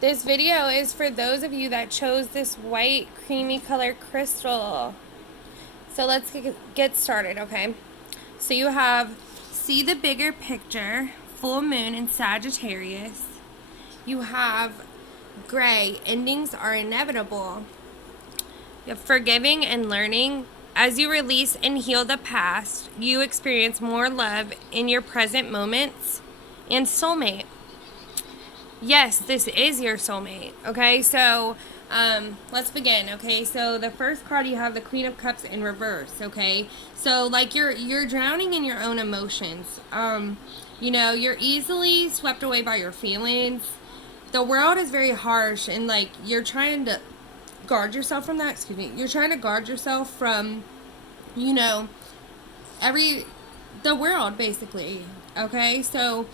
This video is for those of you that chose this white creamy color crystal. So let's get started, okay? So you have see the bigger picture, full moon in Sagittarius. You have gray, endings are inevitable. You have forgiving and learning. As you release and heal the past, you experience more love in your present moments. And soulmate. Yes, this is your soulmate. Okay, so let's begin. Okay, so the first card you have the Queen of Cups in reverse. Okay, so like you're drowning in your own emotions. You're easily swept away by your feelings. The world is very harsh, and like you're trying to guard yourself from that. Excuse me. You're trying to guard yourself from, you know, every the world basically. Okay, so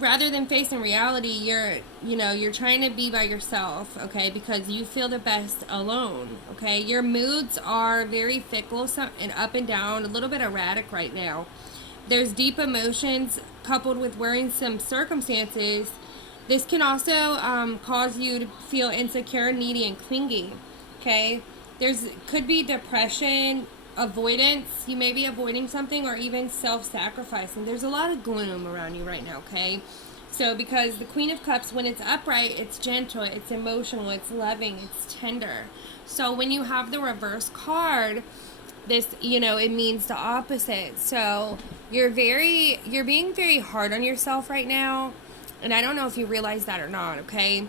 rather than facing reality, you're trying to be by yourself, okay, because you feel the best alone, okay? Your moods are very fickle and up and down, a little bit erratic right now. There's deep emotions coupled with worrisome circumstances. This can also cause you to feel insecure, needy, and clingy, okay? There's could be depression, avoidance. You may be avoiding something, or even self-sacrificing. There's a lot of gloom around you right now, okay? So because the Queen of Cups, when it's upright, it's gentle, it's emotional, it's loving, it's tender. So when you have the reverse card, this, it means the opposite. So you're being very hard on yourself right now, and I don't know if you realize that or not, okay?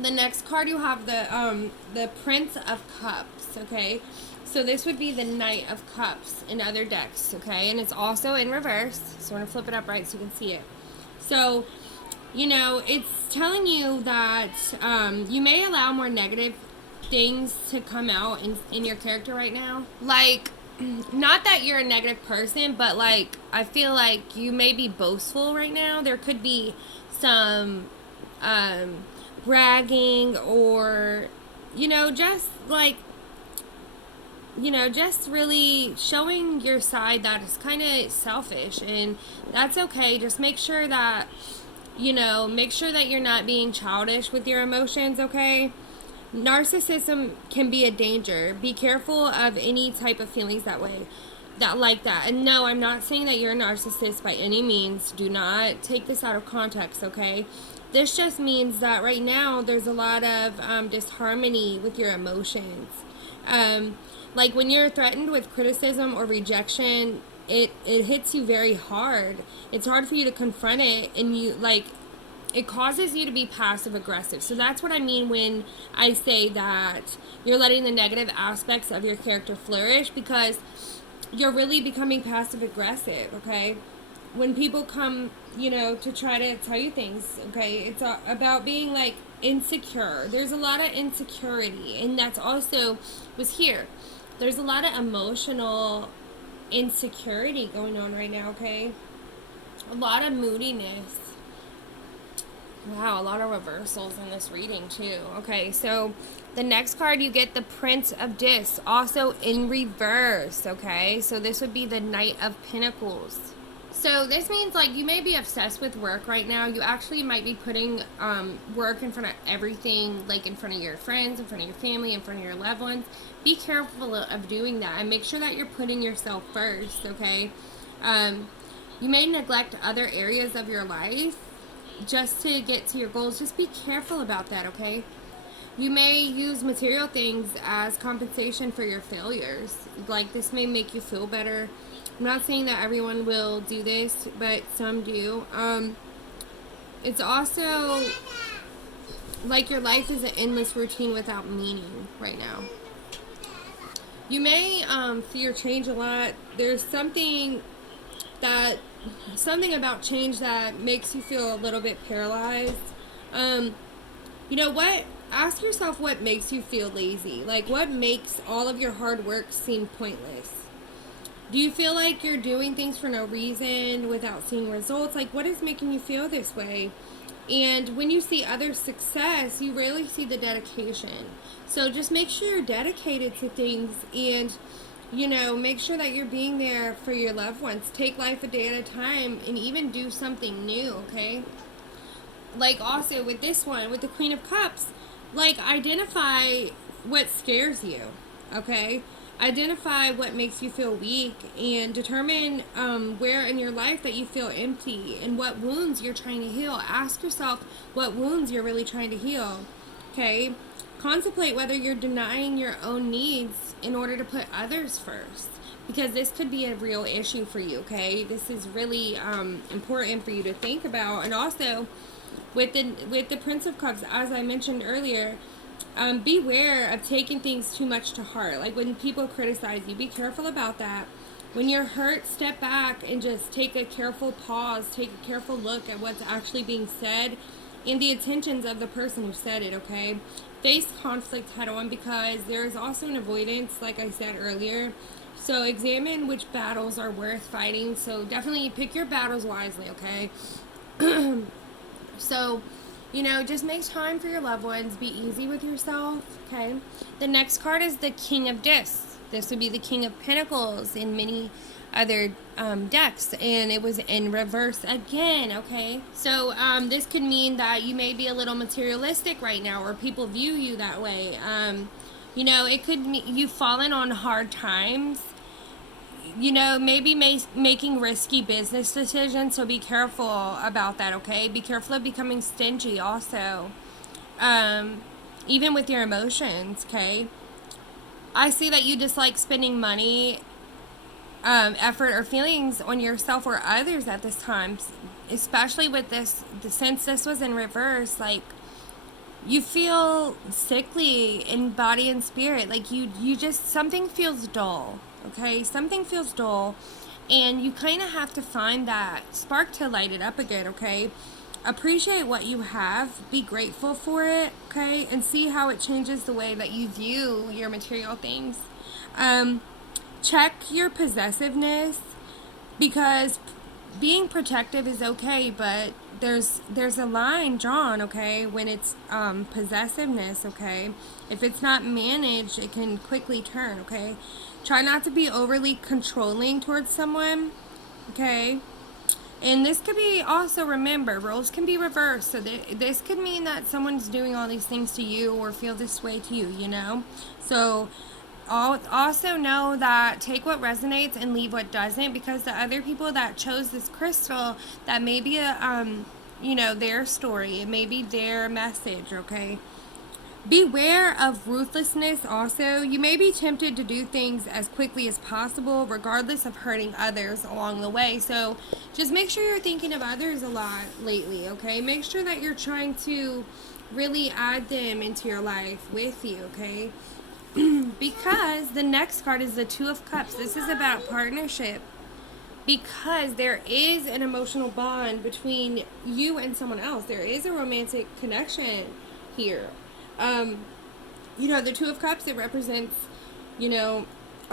The next card you have the Prince of Cups, okay? So this would be the Knight of Cups in other decks, okay? And it's also in reverse. So I'm going to flip it up right so you can see it. So, it's telling you that you may allow more negative things to come out in your character right now. Like, not that you're a negative person, but like, I feel like you may be boastful right now. There could be some bragging, or just like just really showing your side that is kind of selfish, and that's okay. Just make sure that you're not being childish with your emotions, okay? Narcissism can be a danger. Be careful of any type of feelings that. And no, I'm not saying that you're a narcissist by any means. Do not take this out of context, okay? This just means that right now there's a lot of disharmony with your emotions. Like when you're threatened with criticism or rejection, it hits you very hard. It's hard for you to confront it, and it causes you to be passive aggressive. So that's what I mean when I say that you're letting the negative aspects of your character flourish, because you're really becoming passive aggressive, okay? When people come, to try to tell you things, okay, it's about being like insecure. There's a lot of insecurity, and that's also was here. There's a lot of emotional insecurity going on right now, okay? A lot of moodiness. Wow, a lot of reversals in this reading too. Okay, so the next card you get the Prince of Discs, also in reverse, okay? So this would be the Knight of Pentacles. So this means like you may be obsessed with work right now. You actually might be putting work in front of everything, like in front of your friends, in front of your family, in front of your loved ones. Be careful of doing that, and make sure that you're putting yourself first, okay? You may neglect other areas of your life just to get to your goals. Just be careful about that, okay? You may use material things as compensation for your failures. Like, this may make you feel better. I'm not saying that everyone will do this, but some do. It's also like your life is an endless routine without meaning right now. You may fear change a lot. There's something about change that makes you feel a little bit paralyzed. You know what? Ask yourself what makes you feel lazy. Like, what makes all of your hard work seem pointless? Do you feel like you're doing things for no reason without seeing results? Like, what is making you feel this way? And when you see others' success, you rarely see the dedication. So just make sure you're dedicated to things, and make sure that you're being there for your loved ones. Take life a day at a time, and even do something new, okay? like also with this one, with the Queen of Cups, like identify what scares you, okay? Identify what makes you feel weak and determine where in your life that you feel empty and what wounds you're trying to heal. Ask yourself what wounds you're really trying to heal, okay? Contemplate whether you're denying your own needs in order to put others first, because this could be a real issue for you, okay? This is really important for you to think about. And also with the Prince of Cups, as I mentioned earlier, beware of taking things too much to heart. Like when people criticize you, be careful about that. When you're hurt, step back and just take a careful pause, take a careful look at what's actually being said and the intentions of the person who said it, okay? Face conflict head on, because there is also an avoidance, like I said earlier. So examine which battles are worth fighting. So definitely pick your battles wisely, okay? So, just make time for your loved ones. Be easy with yourself, okay? The next card is the King of Discs. This would be the King of Pentacles in many other decks, and it was in reverse again, okay? So, this could mean that you may be a little materialistic right now, or people view you that way. It could mean you've fallen on hard times. Maybe making risky business decisions, so be careful about that, okay? Be careful of becoming stingy also, even with your emotions, okay? I see that you dislike spending money, effort, or feelings on yourself or others at this time, especially with this, since this was in reverse, like, you feel sickly in body and spirit. Like you just, something feels dull, okay? Something feels dull, and you kind of have to find that spark to light it up again, okay? Appreciate what you have, be grateful for it, okay? And see how it changes the way that you view your material things. Check your possessiveness, because being protective is okay, but there's a line drawn, okay, when it's possessiveness, okay? If it's not managed, it can quickly turn, okay? Try not to be overly controlling towards someone, okay? And this could be also, remember, roles can be reversed. So this could mean that someone's doing all these things to you or feel this way to you, So also know that take what resonates and leave what doesn't, because the other people that chose this crystal, that may be their story, it may be their message, okay? Beware of ruthlessness also. You may be tempted to do things as quickly as possible, regardless of hurting others along the way. So just make sure you're thinking of others a lot lately, okay? Make sure that you're trying to really add them into your life with you, okay? Because the next card is the Two of Cups. This is about partnership, because there is an emotional bond between you and someone else. There is a romantic connection here. The Two of Cups, it represents, a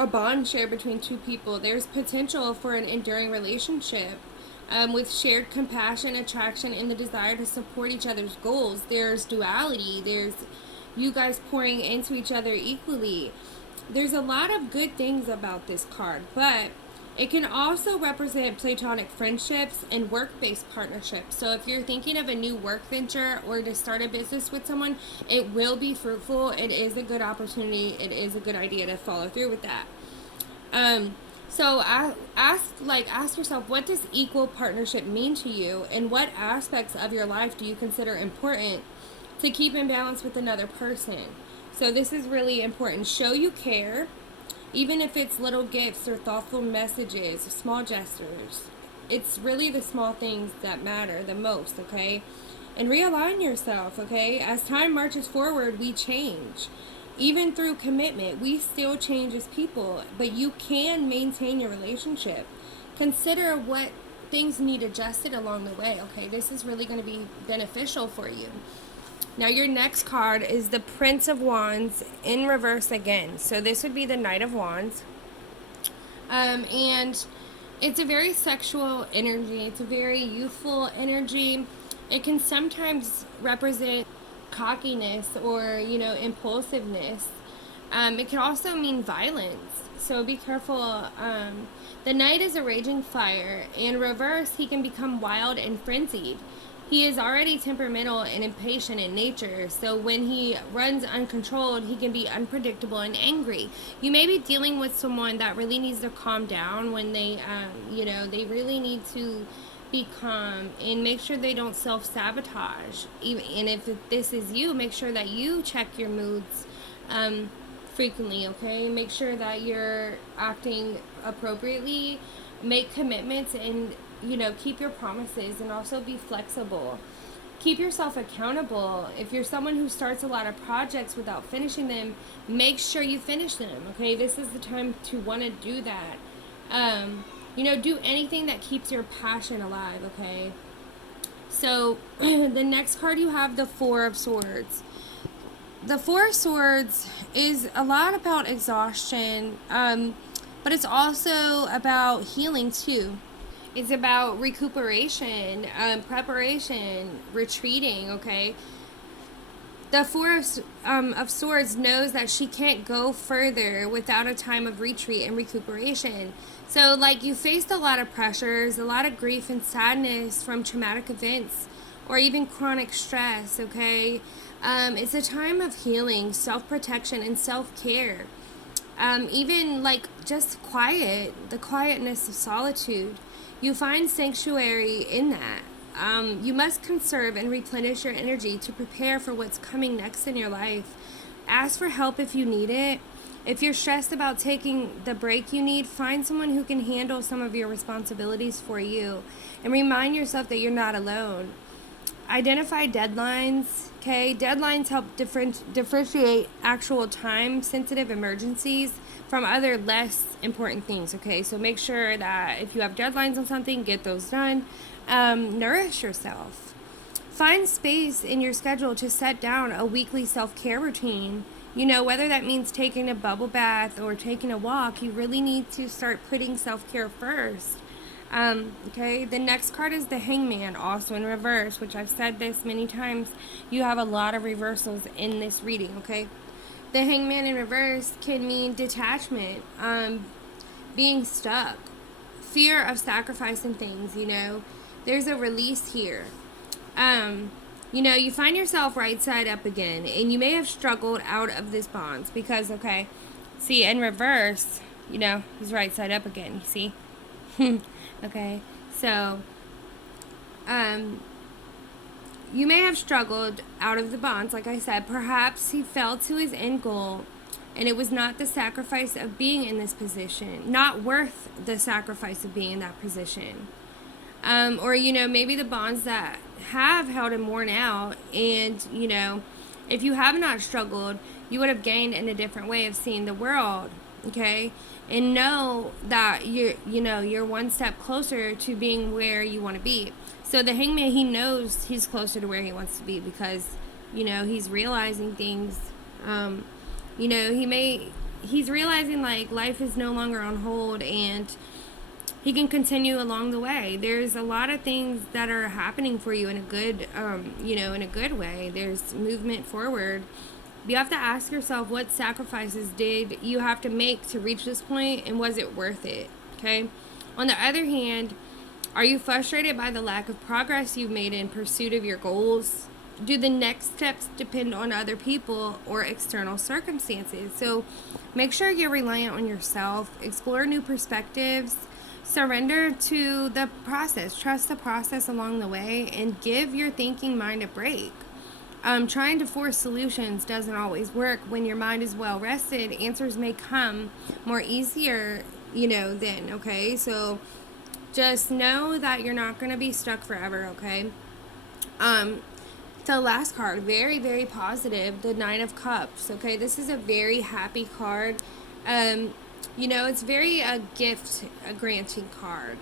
bond shared between two people. There's potential for an enduring relationship, with shared compassion, attraction, and the desire to support each other's goals. There's duality. There's you guys pouring into each other equally. There's a lot of good things about this card, but it can also represent platonic friendships and work-based partnerships. So if you're thinking of a new work venture or to start a business with someone, it will be fruitful. It is a good opportunity. It is a good idea to follow through with that. So ask yourself, what does equal partnership mean to you, and what aspects of your life do you consider important to keep in balance with another person? So this is really important. Show you care, even if it's little gifts or thoughtful messages, small gestures. It's really the small things that matter the most, okay? And realign yourself, okay? As time marches forward, we change. Even through commitment, we still change as people, but you can maintain your relationship. Consider what things need adjusted along the way, okay? This is really going to be beneficial for you. Now your next card is the Prince of Wands in reverse again. So this would be the Knight of Wands. And it's a very sexual energy. It's a very youthful energy. It can sometimes represent cockiness or, impulsiveness. It can also mean violence. So be careful. The Knight is a raging fire. In reverse, he can become wild and frenzied. He is already temperamental and impatient in nature, so when he runs uncontrolled, he can be unpredictable and angry. You may be dealing with someone that really needs to calm down when they really need to be calm and make sure they don't self-sabotage. And if this is you, make sure that you check your moods frequently, okay? Make sure that you're acting appropriately, make commitments, and keep your promises, and also be flexible. Keep yourself accountable. If you're someone who starts a lot of projects without finishing them, make sure you finish them, okay? This is the time to want to do that. Do anything that keeps your passion alive, okay? So the next card you have the Four of Swords. The Four of Swords is a lot about exhaustion, but it's also about healing too. It's about recuperation, preparation, retreating, okay? The Four of Swords knows that she can't go further without a time of retreat and recuperation. So, like, you faced a lot of pressures, a lot of grief and sadness from traumatic events, or even chronic stress, okay? It's a time of healing, self-protection, and self-care. Even, like, just quiet, the quietness of solitude. You find sanctuary in that. You must conserve and replenish your energy to prepare for what's coming next in your life. Ask for help if you need it. If you're stressed about taking the break you need, find someone who can handle some of your responsibilities for you. And remind yourself that you're not alone. Identify deadlines, okay? Deadlines help differentiate actual time-sensitive emergencies from other less important things, okay? So make sure that if you have deadlines on something, get those done. Nourish yourself. Find space in your schedule to set down a weekly self-care routine. Whether that means taking a bubble bath or taking a walk, you really need to start putting self-care first. Okay, the next card is the Hangman, also in reverse, which I've said this many times. You have a lot of reversals in this reading, okay? The Hangman in reverse can mean detachment, being stuck, fear of sacrificing things, There's a release here. You find yourself right side up again, and you may have struggled out of this bonds because, okay, see, in reverse, he's right side up again, you see? Okay, so you may have struggled out of the bonds, like I said. Perhaps he fell to his end goal, and it was not the sacrifice of being in this position, not worth the sacrifice of being in that position. Or, maybe the bonds that have held him worn out, and, if you have not struggled, you would have gained in a different way of seeing the world, okay? And know that you're one step closer to being where you want to be. So the Hangman, he knows he's closer to where he wants to be because, he's realizing things. He's realizing, like, life is no longer on hold, and he can continue along the way. There's a lot of things that are happening for you in a good, in a good way. There's movement forward. You have to ask yourself, what sacrifices did you have to make to reach this point, and was it worth it? Okay. On the other hand, are you frustrated by the lack of progress you've made in pursuit of your goals? Do the next steps depend on other people or external circumstances? So make sure you're reliant on yourself. Explore new perspectives. Surrender to the process. Trust the process along the way, and give your thinking mind a break. Trying to force solutions doesn't always work. When your mind is well rested, answers may come more easier, then, okay? So just know that you're not going to be stuck forever, okay? The last card, very, very positive, the Nine of Cups, okay? This is a very happy card. It's very a granting card.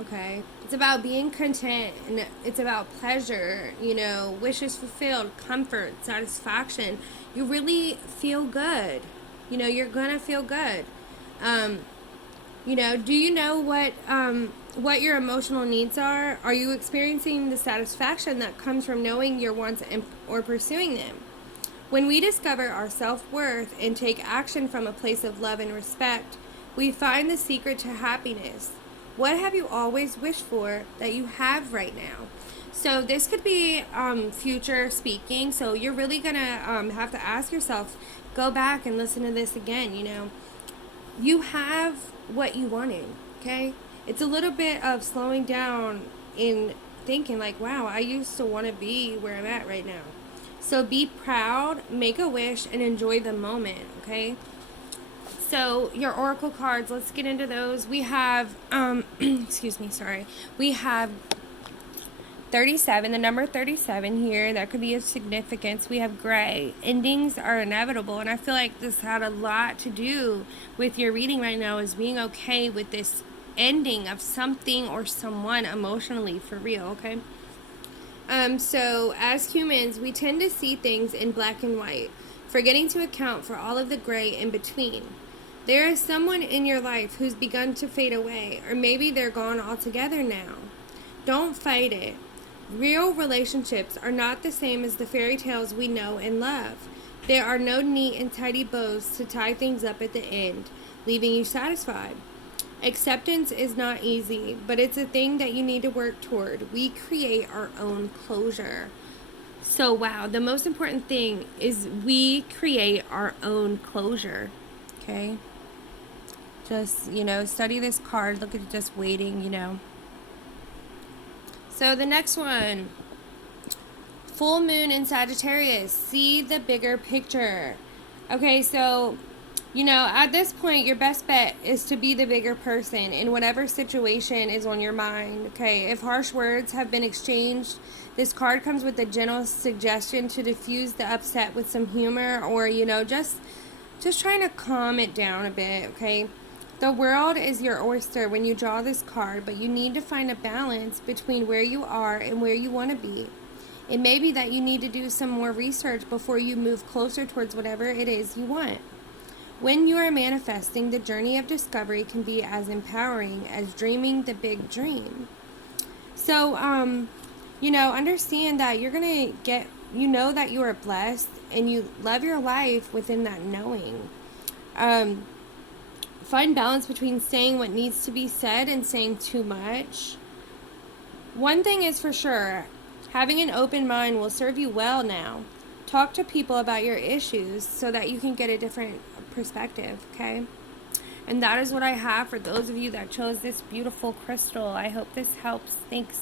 Okay, it's about being content, and it's about pleasure, wishes fulfilled, comfort, satisfaction. You really feel good. You're gonna feel good. Do you know what your emotional needs are? Are you experiencing the satisfaction that comes from knowing your wants or pursuing them? When we discover our self-worth and take action from a place of love and respect, we find the secret to happiness. What have you always wished for that you have right now? So this could be future speaking. So you're really gonna have to ask yourself, go back and listen to this again. You know, you have what you wanted. Okay, it's a little bit of slowing down in thinking like, wow, I used to want to be where I'm at right now. So be proud, make a wish, and enjoy the moment. Okay. So your oracle cards, let's get into those. We have excuse me, sorry. We have 37, the number 37 here. That could be of significance. We have gray. Endings are inevitable, and I feel like this had a lot to do with your reading right now, is being okay with this ending of something or someone emotionally, for real, okay? So as humans, we tend to see things in black and white, forgetting to account for all of the gray in between. There is someone in your life who's begun to fade away, or maybe they're gone altogether now. Don't fight it. Real relationships are not the same as the fairy tales we know and love. There are no neat and tidy bows to tie things up at the end, leaving you satisfied. Acceptance is not easy, but it's a thing that you need to work toward. We create our own closure. So, wow, the most important thing is we create our own closure. Okay? Just, study this card. Look at just waiting. So the next one, full moon in Sagittarius. See the bigger picture. Okay, so, at this point, your best bet is to be the bigger person in whatever situation is on your mind. Okay, if harsh words have been exchanged, this card comes with a gentle suggestion to diffuse the upset with some humor, or, just trying to calm it down a bit, okay? The world is your oyster when you draw this card, but you need to find a balance between where you are and where you want to be. It may be that you need to do some more research before you move closer towards whatever it is you want. When you are manifesting, the journey of discovery can be as empowering as dreaming the big dream. So, understand that you're going to get, that you are blessed and you love your life within that knowing. Find balance between saying what needs to be said and saying too much. One thing is for sure, having an open mind will serve you well now. Talk to people about your issues so that you can get a different perspective, okay? And that is what I have for those of you that chose this beautiful crystal. I hope this helps. Thanks.